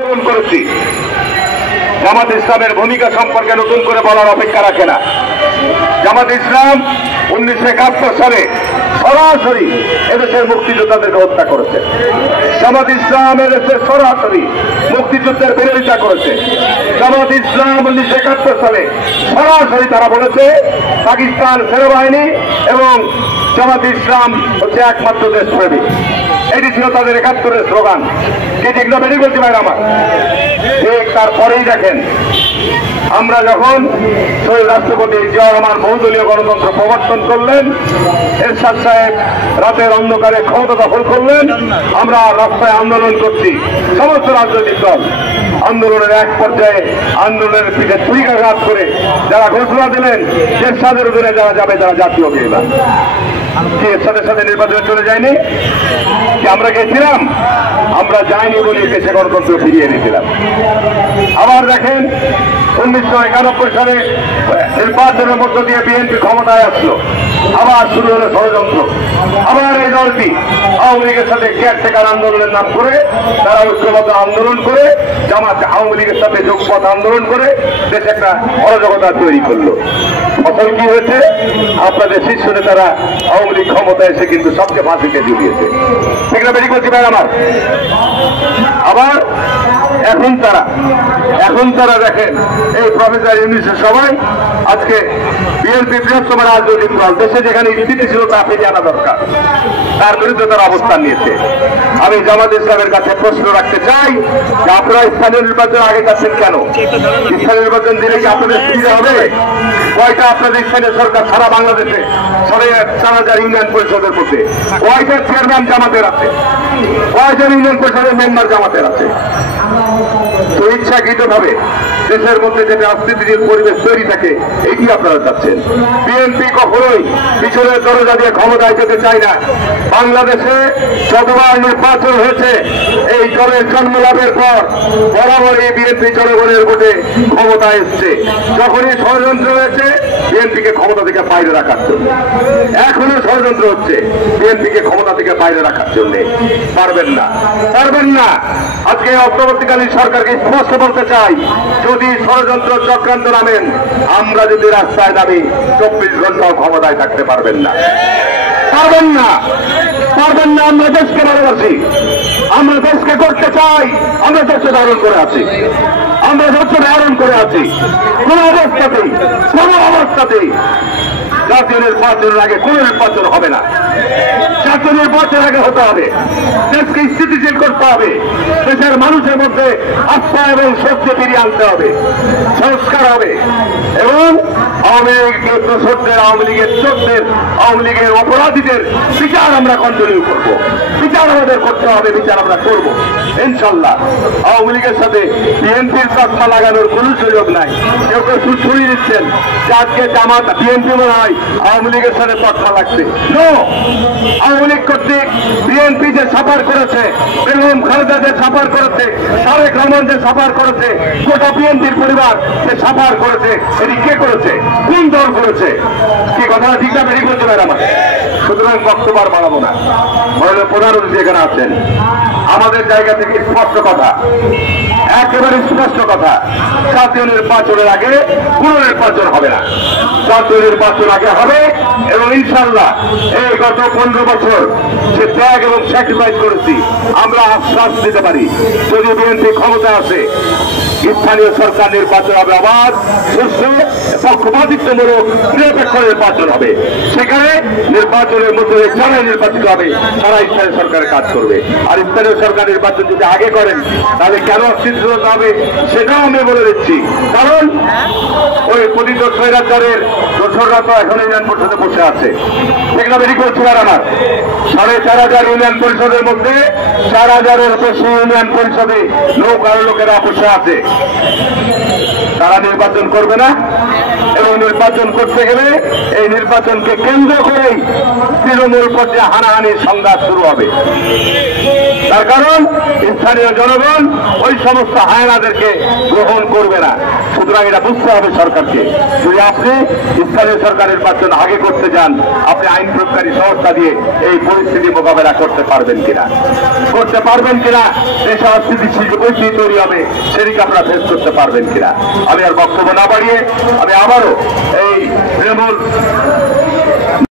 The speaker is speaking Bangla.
করেছি। জামাত ইসলামের ভূমিকা সম্পর্কে নতুন করে বলার অপেক্ষা রাখে না। জামাত ইসলাম 1971 সালে সরাসরি এদেশের মুক্তিযোদ্ধাদেরকে হত্যা করেছে। জামাত ইসলাম এদেশের সরাসরি মুক্তিযুদ্ধের বিরোধিতা করেছে। জামাত ইসলাম 1971 সালে সরাসরি তারা বলেছে পাকিস্তান সেনাবাহিনী এবং জামাত ইসলাম হচ্ছে একমাত্র দেশপ্রেমী। এটি ছিল তাদের 71-এর স্লোগান। কি ঠিক না বেরিয়ে বলছি ভাই আমার? ঠিক তারপরেই দেখেন আমরা যখন শহীদ রাষ্ট্রপতি জিয়াউর রহমান বহুদলীয় গণতন্ত্র প্রবর্তন করলেন, এরশাদ সাহেব রাতের অন্ধকারে ক্ষমতা দখল করলেন, আমরা রাস্তায় আন্দোলন করছি। সমস্ত রাজনৈতিক দল আন্দোলনের এক পর্যায়ে আন্দোলনের পিঠে ছুরিকাঘাত করে যারা ঘোষণা দিলেন এরশাদের অধীনে যারা যাবে তারা জাতীয় বিমান। কি এরশাদের সাথে নির্বাচনে চলে যায়নি? কি আমরা গেছিলাম? আমরা যাইনি বলে দেশে গণতন্ত্র ফিরিয়ে নিয়েছিলাম। আবার দেখেন 1991 সালে নির্বাচনের মধ্য দিয়ে বিএনপি ক্ষমতায় আসলো, আবার শুরু হলো ষড়যন্ত্র। আবার এই দলটি আওয়ামী লীগের সাথে কেয়ারটেকার আন্দোলনের নাম করে তারা ঐক্যবদ্ধ আন্দোলন করে জামাত আওয়ামী লীগের সাথে যোগপথ আন্দোলন করে দেশে একটা অরাজকতা তৈরি করলো। ফসল কি হয়েছে? আপনাদের শীর্ষ নেতারা আওয়ামী লীগ ক্ষমতা এসে কিন্তু সবচেয়ে ফাঁসিতে জুড়িয়েছে। ঠিক না বেরিয়ে বলছি ভাই আমার? আবার এখন তারা দেখেন এই প্রফেসর ইউনিসের সবাই আজকে বিএনপি বৃহত্তম রাজনৈতিক দল, দেশে যেখানে স্থিতি ছিল তা ফিরিয়ে আনা দরকার, তার বিরুদ্ধে তারা অবস্থান নিয়েছে। আমি জামাত ইসলামের কাছে প্রশ্ন রাখতে চাই যে আপনারা স্থানীয় নির্বাচন আগে যাচ্ছেন কেন? স্থানীয় নির্বাচন দিলে কি আপনাদের সুবিধা হবে? কয়টা আপনাদের স্থানীয় সরকার সারা বাংলাদেশে 4,000 ইউনিয়ন পরিষদের মধ্যে কয়টা চেয়ারম্যান জামাতের আছে? কয়জন ইউনিয়ন পরিষদের মেম্বার জামাতের আছে? তো ইচ্ছাকৃতভাবে দেশের মধ্যে যে রাজনীতির পরিবেশ তৈরি থাকে এটি আপনারা চাচ্ছেন। বিএনপি কখনোই পিছনের দরজা দিয়ে ক্ষমতায় যেতে চায় না। বাংলাদেশে যতবার নির্বাচন হয়েছে এই দলের জন্মলাভের পর বরাবরই বিএনপি জনগণের ভোটে ক্ষমতায় এসছে। যখনই ষড়যন্ত্র হয়েছে বিএনপিকে ক্ষমতা থেকে বাইরে রাখার জন্য, এখনো ষড়যন্ত্র হচ্ছে বিএনপিকে ক্ষমতা থেকে বাইরে রাখার জন্য। পারবেন না। আজকে অন্তর্বর্তীকালীন সরকারকে স্পষ্ট বলতে চাই, যদি ষড়যন্ত্র চক্রান্ত নামেন, আমরা যদি রাস্তায় নামি 24 ঘন্টাও ক্ষমতায় থাকতে পারবেন না। আমরা দেশকে ভালোবাসি, আমরা দেশকে করতে চাই, আমরা দেশে ধারণ করে আছি, কোন অবস্থাতেই জাতীয় নির্বাচনের আগে কোন নির্বাচন হবে না। জাতীয় নির্বাচন আগে হতে হবে, দেশকে স্থিতিশীল করতে হবে, দেশের মানুষের মধ্যে আস্থা এবং শক্তি ফিরিয়ে আনতে হবে, সংস্কার হবে এবং আওয়ামী লীগের দোষরদের, আওয়ামী লীগের চোরদের, আওয়ামী লীগের অপরাধীদের বিচার আমরা কন্টিনিউ করব। বিচার আমাদের করতে হবে, বিচার আমরা করব ইনশাল্লাহ। আওয়ামী লীগের সাথে বিএনপির চশমা লাগানোর কোন সুযোগ নাই। কেউ ছড়িয়ে দিচ্ছেন যে আজকে জামাত বিএনপি মনে হয় আওয়ামী লীগের সাথে চশমা লাগছে। আওয়ামী লীগ কর্তৃক বিএনপি যে সাফার করেছে, বেগম খালেদা যে সাফার করেছে, তারেক রহমান যে সাফার করেছে, গোটা বিএনপির পরিবার যে সাফার করেছে, এটি কে করেছে? কোন দল করেছে? কি কথাটা ঠিক না বেরিয়ে বলতে পারে আমার? সুতরাং বক্তব্য আর বাড়াবো না। মাননীয় প্রধান অতিথি এখানে আছেন, আমাদের জায়গা থেকে স্পষ্ট কথা, একেবারে স্পষ্ট কথা, জাতীয় নির্বাচনের আগে কোন নির্বাচন হবে না। জাতীয় নির্বাচন আগে হবে এবং ইনশাল্লাহ এই গত 15 বছর যে ত্যাগ এবং স্যাক্রিফাইস করেছি, আমরা আশ্বাস দিতে পারি যদি বিএনপি ক্ষমতা আসে স্থানীয় সরকার নির্বাচন হবে, অবাধ, সুষ্ঠু, পক্ষপাতিত্বমূলক, নিরপেক্ষ নির্বাচন হবে। সেখানে নির্বাচনের মধ্যে যারা নির্বাচিত হবে তারা স্থানীয় সরকারের কাজ করবে। আর স্থানীয় সরকার নির্বাচন যদি আগে করেন তাহলে কেন অস্থিতিশীলতা হবে সেটাও আমি বলে দিচ্ছি। কারণ ওই পতিত স্বৈরাচারের দোসররা তো এখন ইউনিয়ন পরিষদে বসে আছে। সেগুলো বেরিয়ে করছিলেন আমার 4,500 ইউনিয়ন পরিষদের মধ্যে 4,000-এর বেশি ইউনিয়ন পরিষদে নৌকার লোকেরা বসে আছে। তারা নির্বাচন করবে না এবং নির্বাচন করতে গেলে এই নির্বাচনকে কেন্দ্র করেই তৃণমূল পর্যায়ে হানাহানির সংঘাত শুরু হবে। তার কারণ স্থানীয় জনগণ ওই সমস্ত হায়নাদেরকে গ্রহণ করবে না। সুতরাং এটা বুঝতে হবে সরকারকে। যদি আপনি স্থানীয় সরকার নির্বাচন আগে করতে যান, আপনি আইন প্রয়োগকারী সংস্থা দিয়ে এই পরিস্থিতি মোকাবেলা করতে পারবেন কিনা, দেশে অস্থিতিশীল পরিস্থিতি তৈরি হবে সেদিকে আপনারা ফেস করতে পারবেন কিনা। আমি আর বক্তব্য না বাড়িয়ে আমি আবারও এই